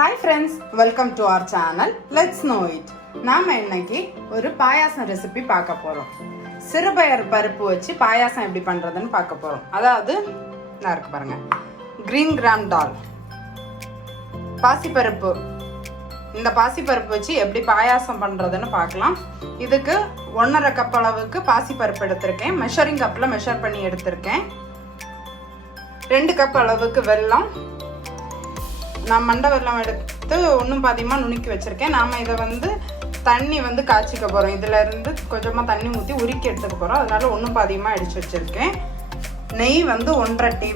Hi friends, welcome to our channel. Let's know it. நாம இன்னைக்கு ஒரு பாயாசம் ரெசிபி பார்க்க போறோம். சிறுபயறு பருப்பு வச்சு பாயாசம் எப்படி பண்றதுன்னு பார்க்க போறோம். அதாவது நான் இருக்கு பாருங்க. green gram dal. பாசி பருப்பு. இந்த பாசி பருப்பு வச்சு எப்படி பாயாசம் பண்றதுன்னு பார்க்கலாம். இதுக்கு 1.5 கப் அளவுக்கு பாசி பருப்பு எடுத்திருக்கேன். மெஷரிங் கப்ல மெஷர் பண்ணி எடுத்திருக்கேன். 2 கப் அளவுக்கு வெல்லம். நான் மண்டை வெல்லம் எடுத்து ஒன்றும் பாதியமாக நுணுக்கி வச்சுருக்கேன். நாம் இதை தண்ணி காய்ச்சிக்க போகிறோம். இதிலேருந்து கொஞ்சமாக தண்ணி ஊற்றி உருக்கி எடுத்துக்க போகிறோம். அதனால் ஒன்றும் பாதியமாக அடித்து வச்சுருக்கேன். நெய் 1.5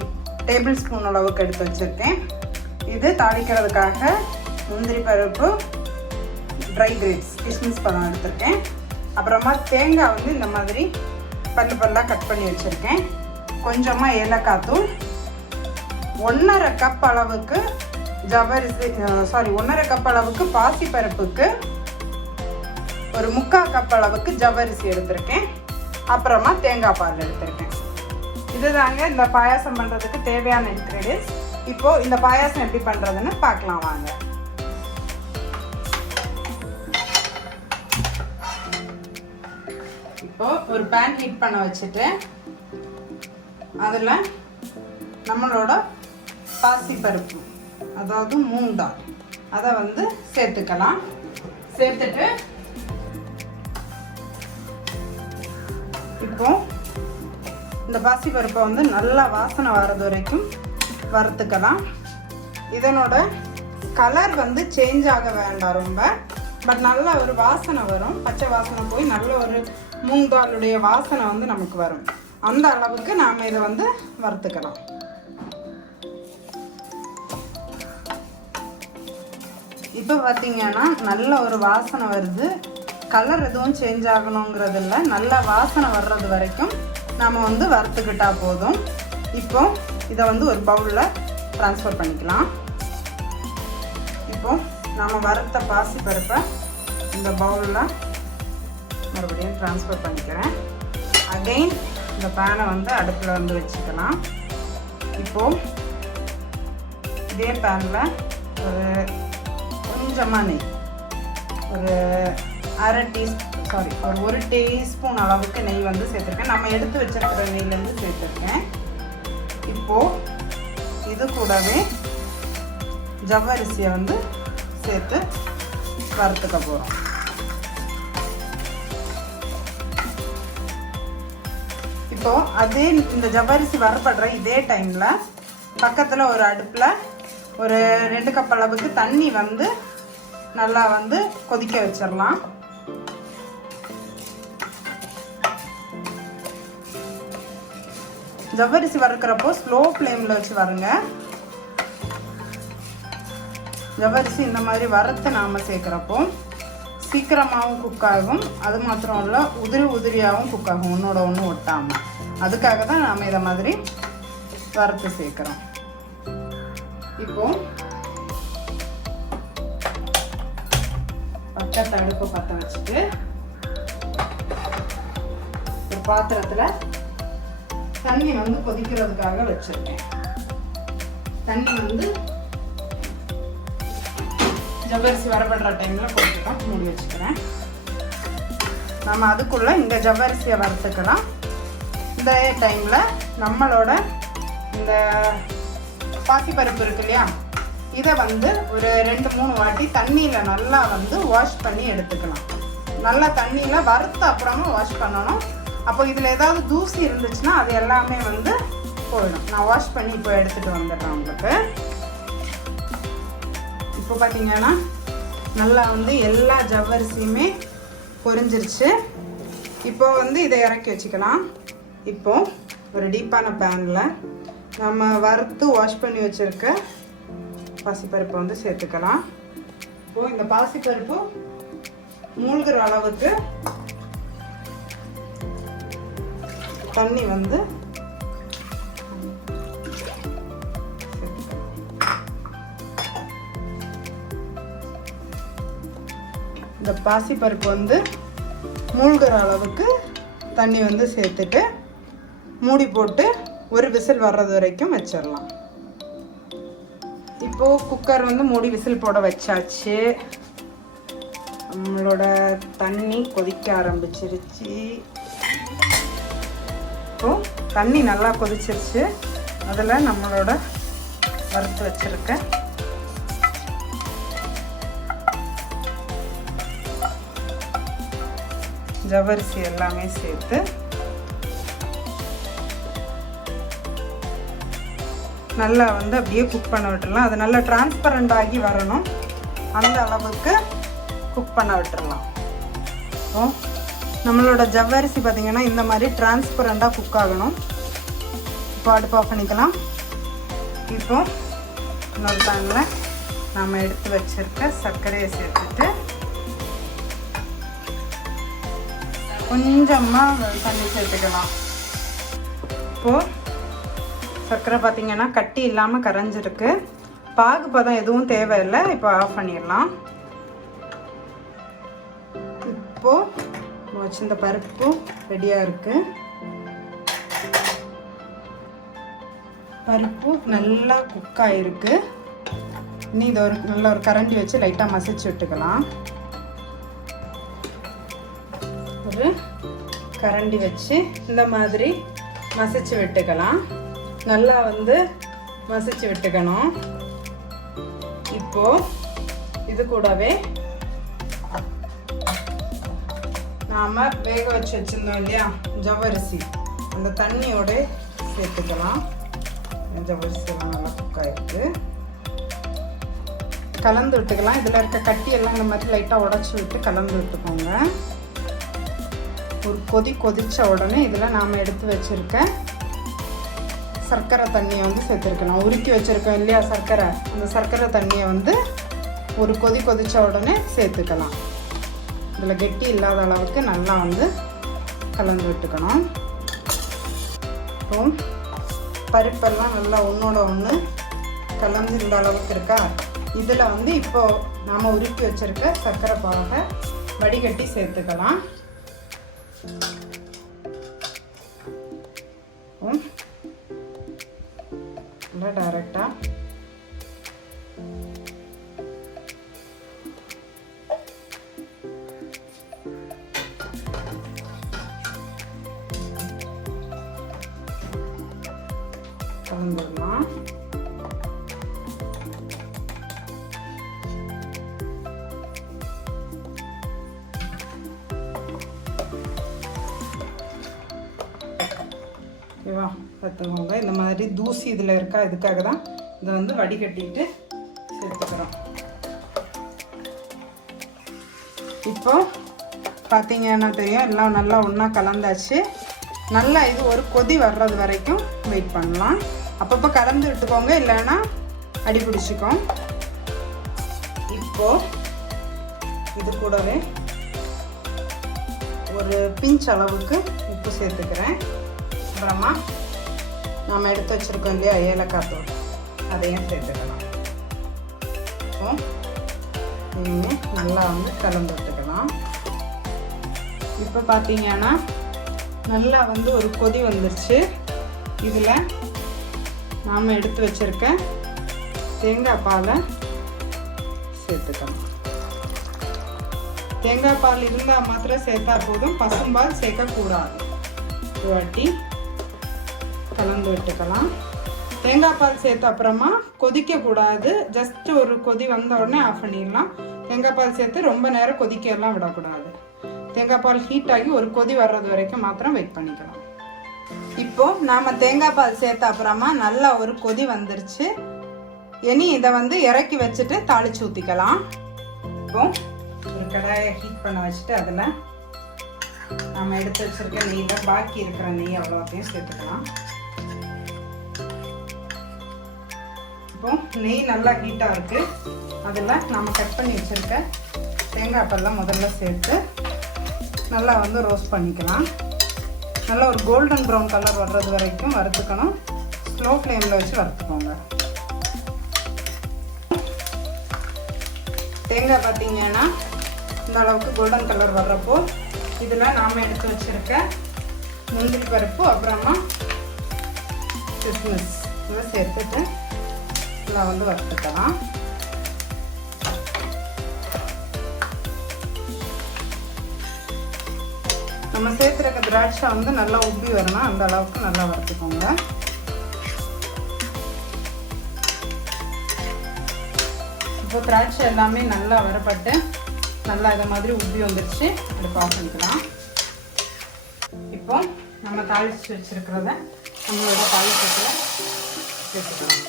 டேபிள் ஸ்பூன் அளவுக்கு எடுத்து வச்சுருக்கேன். இது தாளிக்கிறதுக்காக முந்திரி பருப்பு, ட்ரை கிரேப்ஸ், கிஸ்மிஸ் பழம் எடுத்திருக்கேன். அப்புறமா தேங்காய் இந்த மாதிரி பல்லு பல்லாக கட் பண்ணி வச்சுருக்கேன். கொஞ்சமாக ஏலக்காய் தூள், 1.5 கப் அளவுக்கு ஜவ்வரிசி 1.5 கப் அளவுக்கு பாசி பருப்புக்கு ஒரு 3/4 கப் அளவுக்கு ஜவ்வரிசி எடுத்திருக்கேன். அப்புறமா தேங்காய் பால் எடுத்திருக்கேன். இதுதாங்க இந்த பாயாசம் பண்ணுறதுக்கு தேவையான இன்க்ரீடியன்ஸ். இப்போது இந்த பாயாசம் எப்படி பண்ணுறதுன்னு பார்க்கலாம் வாங்க. இப்போது ஒரு பேன் ஹீட் பண்ண வச்சுட்டு அதில் நம்மளோட பாசி பருப்பு, அதாவது மூங் தால், அதை சேர்த்துக்கலாம். சேர்த்துட்டு இப்போ இந்த பாசி பருப்பை நல்லா வாசனை வர்றது வரைக்கும் வறுத்துக்கலாம். இதனோட கலர் சேஞ்ச் ஆக வேண்டாம் ரொம்ப, பட் நல்ல ஒரு வாசனை வரும். பச்சை வாசனை போய் நல்ல ஒரு மூங் தாலுடைய வாசனை நமக்கு வரும். அந்த அளவுக்கு நாம் இதை வறுத்துக்கலாம். இப்போ பார்த்தீங்கன்னா நல்ல ஒரு வாசனை வருது. கலர் எதுவும் சேஞ்ச் ஆகணுங்கிறது இல்லை, நல்ல வாசனை வர்றது வரைக்கும் நாம் வறுத்துக்கிட்டா போதும். இப்போ இதை ஒரு பவுலில் ட்ரான்ஸ்ஃபர் பண்ணிக்கலாம். இப்போ நாம் வறுத்த பாசி பருப்பை இந்த பவுலில் மறுபடியும் ட்ரான்ஸ்ஃபர் பண்ணிக்கிறேன். அகெயின் இந்த பேனை அடுப்பில் வச்சுக்கலாம். இப்போது இதே பேனில் ஒரு கொஞ்சமாக நெய், ஒரு 1 டீஸ்பூன் அளவுக்கு நெய் சேர்த்துருக்கேன். நம்ம எடுத்து வச்சிருக்கிற நெய்லேருந்து சேர்த்துருக்கேன். இப்போது இது கூடவே ஜவ்வரிசியை சேர்த்து வறுத்துக்க போகிறோம். இப்போது அதே இந்த ஜவ்வரிசி வறுபடுற இதே டைமில் பக்கத்தில் ஒரு அடுப்பில் ஒரு 2 கப் அளவுக்கு தண்ணி நல்லா கொதிக்க வச்சிடலாம். ஜவ்வரிசி வறுக்கிறப்போ ஸ்லோ ஃப்ளேமில் வச்சு வறுங்க. ஜவ்வரிசி இந்த மாதிரி வறுத்து நாம் சேர்க்குறப்போ சீக்கிரமாகவும் குக் ஆகும். அது மாத்திரம் இல்லை, உதிரியாகவும் குக் ஆகும், ஒன்றோட ஒன்று ஒட்டாமல். அதுக்காக தான் நாம் இதை மாதிரி வறுத்து சேர்க்குறோம். இப்போ பக்கத்து அடுப்பை பற்ற வச்சுட்டு ஒரு பாத்திரத்தில் தண்ணி கொதிக்கிறதுக்காக வச்சிருக்கேன். தண்ணி ஜவ்வரிசி வரப்படுற டைமில் கொதிக்கலாம். மூடி வச்சுக்கிறேன். நம்ம அதுக்குள்ளே இந்த ஜவ்வரிசியை வறுத்துக்கலாம். இந்த டைமில் நம்மளோட இந்த பாசி பருப்பு இருக்கு இல்லையா, இதை ஒரு 2-3 வாட்டி தண்ணியில் நல்லா வாஷ் பண்ணி எடுத்துக்கலாம். நல்லா தண்ணியில் வறுத்த அப்புறமா வாஷ் பண்ணணும். அப்போ இதில் ஏதாவது தூசி இருந்துச்சுன்னா அது எல்லாமே போயிடும். நான் வாஷ் பண்ணி இப்போ எடுத்துகிட்டு வந்துடுறேன் உங்களுக்கு. இப்போ பார்த்தீங்கன்னா நல்லா எல்லா ஜவ்வரிசியுமே பொரிஞ்சிருச்சு. இப்போ இதை இறக்கி வச்சுக்கலாம். இப்போ ஒரு டீப்பான பேனில் நம்ம வறுத்து வாஷ் பண்ணி வச்சுருக்க பாசிப்பருப்பை சேர்த்துக்கலாம். இப்போது இந்த பாசிப்பருப்பு மூழ்கிற அளவுக்கு தண்ணி இந்த பாசிப்பருப்பு மூழ்கிற அளவுக்கு தண்ணி சேர்த்துட்டு மூடி போட்டு ஒரு விசில் வர்றது வரைக்கும் வச்சிடலாம். இப்போது குக்கர் வந்து மூடி விசில் போட வச்சாச்சு. நம்மளோட தண்ணி கொதிக்க ஆரம்பிச்சிருச்சு. இப்போது தண்ணி நல்லா கொதிச்சிருச்சு. அதில் நம்மளோட வறுத்து வச்சுருக்க ஜவ்வரிசி எல்லாமே சேர்த்து நல்லா வந்து அப்படியே குக் பண்ண விட்டுடலாம். அது நல்லா டிரான்ஸ்பரண்ட் ஆகி வரணும், அந்த அளவுக்கு குக் பண்ண விட்டுடலாம். இப்போ நம்மளோட ஜவ்வரிசி பார்த்திங்கன்னா இந்த மாதிரி டிரான்ஸ்பரண்டாக குக் ஆகணும். இப்போ அடுப்பு ஆஃப் பண்ணிக்கலாம். இப்போ இன்னொரு பேனில் நாம் எடுத்து வச்சுருக்க சர்க்கரையை சேர்த்துட்டு கொஞ்சமாக தண்ணி சேர்த்துக்கலாம். இப்போது சர்க்கரை பார்த்திங்கன்னா கட்டி இல்லாமல் கரைஞ்சிருக்கு. பாகு பதம் எதுவும் தேவையில்லை. இப்போ ஆஃப் பண்ணிடலாம். இப்போது வச்சிருந்த பருப்பு ரெடியாக இருக்குது. பருப்பு நல்லா குக் ஆகிருக்கு. இனி இதை நல்ல ஒரு கரண்டி வச்சு லைட்டாக மசிச்சு விட்டுக்கலாம். ஒரு கரண்டி வச்சு இந்த மாதிரி மசிச்சு விட்டுக்கலாம். நல்லா வந்து மசிச்சு விட்டுக்கணும். இப்போது இது கூடவே நாம் வேக வச்சு வச்சுருந்தோம் இல்லையா ஜவ்வரிசி, அந்த தண்ணியோட சேர்த்துக்கலாம். ஜவ்வரிசி எல்லாம் நல்லா குக் ஆகிருக்கு. கலந்து விட்டுக்கலாம். இதில் இருக்க கட்டியெல்லாம் இந்த மாதிரி லைட்டாக உடச்சி விட்டு கலந்து விட்டுக்கோங்க. ஒரு கொதித்த உடனே இதில் நாம் எடுத்து வச்சுருக்க சர்க்கரை தண்ணியை வந்து சேர்த்துருக்கலாம். உருக்கி வச்சுருக்கோம் இல்லையா சர்க்கரை, அந்த சர்க்கரை தண்ணியை வந்து ஒரு கொதித்த உடனே சேர்த்துக்கலாம். இதில் கெட்டி இல்லாத அளவுக்கு நல்லா வந்து கலந்து விட்டுக்கணும். இப்போ பருப்பெல்லாம் நல்லா ஒன்றோட ஒன்று கலந்து இந்த அளவுக்கு இருக்கா. இதில் வந்து இப்போது நாம் உருக்கி வச்சுருக்க சர்க்கரை பாகை வடிகட்டி சேர்த்துக்கலாம். நல்லா டைரெக்டாக கலந்துடலாம். ஓகேவா, பார்த்துக்கோங்க. இந்த மாதிரி தூசி இதில் இருக்கா, இதுக்காக தான் இதை வந்து வடிகட்டிட்டு சேர்த்துக்கிறோம். இப்போ பார்த்தீங்கன்னா தெரியும், எல்லாம் நல்லா ஒன்றா கலந்தாச்சு. நல்லா இது ஒரு கொதி வர்றது வரைக்கும் வெயிட் பண்ணலாம். அப்பப்போ கலந்து விட்டுக்கோங்க, இல்லைன்னா அடி பிடிச்சிக்கும். இப்போது இது கூடவே ஒரு பிஞ்ச் அளவுக்கு உப்பு சேர்த்துக்கிறேன். அப்புறமா நாம் எடுத்து வச்சுருக்கோம் இல்லையா ஏலக்காய் தூள், அதையும் சேர்த்துக்கலாம். இப்போ இனிமேல் நல்லா வந்து கலந்து விட்டுக்கலாம். இப்போ பார்த்தீங்கன்னா நல்லா வந்து ஒரு கொதி வந்துருச்சு. இதில் நாம் எடுத்து வச்சுருக்க தேங்காய் பாலை சேர்த்துக்கலாம். தேங்காய் பால் இருந்தால் மாத்திரம் சேர்த்தா போதும், பசும்பால் சேர்க்கக்கூடாது. ஒரு வாட்டி கலந்து விட்டுக்கலாம். தேங்காய் பால் சேர்த்த அப்புறமா கொதிக்கக்கூடாது. ஜஸ்ட் ஒரு கொதி வந்த உடனே ஆஃப் பண்ணிடலாம். தேங்காய் பால் சேர்த்து ரொம்ப நேரம் கொதிக்கலாம் விடக்கூடாது. தேங்காய் பால் ஹீட் ஆகி ஒரு கொதி வர்றது வரைக்கும் மாத்திரம் வெயிட் பண்ணிக்கலாம். இப்போ நாம் தேங்காய் பால் சேர்த்த அப்புறமா நல்லா ஒரு கொதி வந்துருச்சு. இனி இதை வந்து இறக்கி வச்சுட்டு தாளிச்சு ஊற்றிக்கலாம். இப்போ ஒரு கடாயை ஹீட் பண்ண வச்சுட்டு அதில் நம்ம எடுத்து வச்சிருக்க நெய்யில் பாக்கி இருக்கிற நெய் அவ்வளோத்தையும் சேர்த்துக்கலாம். இப்போ நெய் நல்லா ஹீட்டாக இருக்குது. அதில் நம்ம கட் பண்ணி வச்சுருக்க தேங்காய் பால்லாம் முதல்ல சேர்த்து நல்லா வந்து ரோஸ்ட் பண்ணிக்கலாம். நல்லா ஒரு கோல்டன் ப்ரௌன் கலர் வர்றது வரைக்கும் வறுத்துக்கணும். ஸ்லோ ஃப்ளேமில் வச்சு வறுத்துக்கோங்க. தேங்காய் பார்த்தீங்கன்னா இந்த அளவுக்கு கோல்டன் கலர் வர்றப்போ இதில் நாம் எடுத்து வச்சுருக்க முந்திரி பருப்பு அப்புறமா கிஸ்மிஸ் இதை சேர்த்துட்டு நல்லா வந்து வறுத்துக்கலாம். நம்ம சேர்த்துருக்க திராட்சை வந்து நல்லா உப்பி வரணும், அந்த அளவுக்கு நல்லா வறுத்துக்கோங்க. இப்போ திராட்சை எல்லாமே நல்லா வறுபட்டு நல்லா இதை மாதிரி உப்பி வந்துடுச்சு. அடுப்பு ஆஃப் பண்ணிக்கலாம். இப்போ நம்ம தாளிச்சு வச்சிருக்கிறத நம்மளோட பாயசத்தில் சேர்த்துக்கலாம்.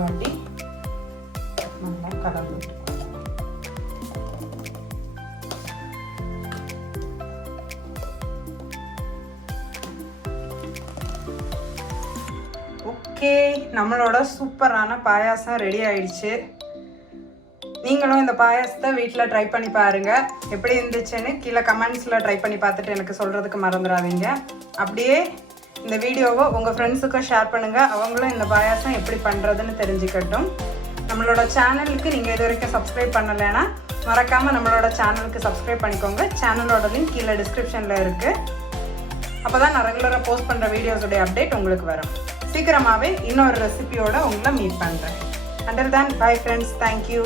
வாட்டி நல்லா கலந்து விட்டுக்கோங்க. ஓகே, நம்மளோட சூப்பரான பாயாசம் ரெடி ஆயிடுச்சு. நீங்களும் இந்த பாயாசத்தை வீட்டில் ட்ரை பண்ணி பாருங்கள். எப்படி இருந்துச்சுன்னு கீழே கமெண்ட்ஸில் ட்ரை பண்ணி பார்த்துட்டு எனக்கு சொல்கிறதுக்கு மறந்துடாதீங்க. அப்படியே இந்த வீடியோவை உங்கள் ஃப்ரெண்ட்ஸுக்கும் ஷேர் பண்ணுங்கள். அவங்களும் இந்த பாயாசம் எப்படி பண்ணுறதுன்னு தெரிஞ்சுக்கட்டும். நம்மளோட சேனலுக்கு நீங்கள் இது வரைக்கும் சப்ஸ்கிரைப் பண்ணலைன்னா மறக்காமல் நம்மளோட சேனலுக்கு சப்ஸ்கிரைப் பண்ணிக்கோங்க. சேனலோட லிங்க் கீழே டிஸ்கிரிப்ஷனில் இருக்குது. அப்போ தான் நான் ரெகுலராக போஸ்ட் பண்ணுற வீடியோஸோடைய அப்டேட் உங்களுக்கு வரும். சீக்கிரமாகவே இன்னொரு ரெசிபியோட உங்களை மீட் பண்ணுறேன். Until then, bye friends. Thank you.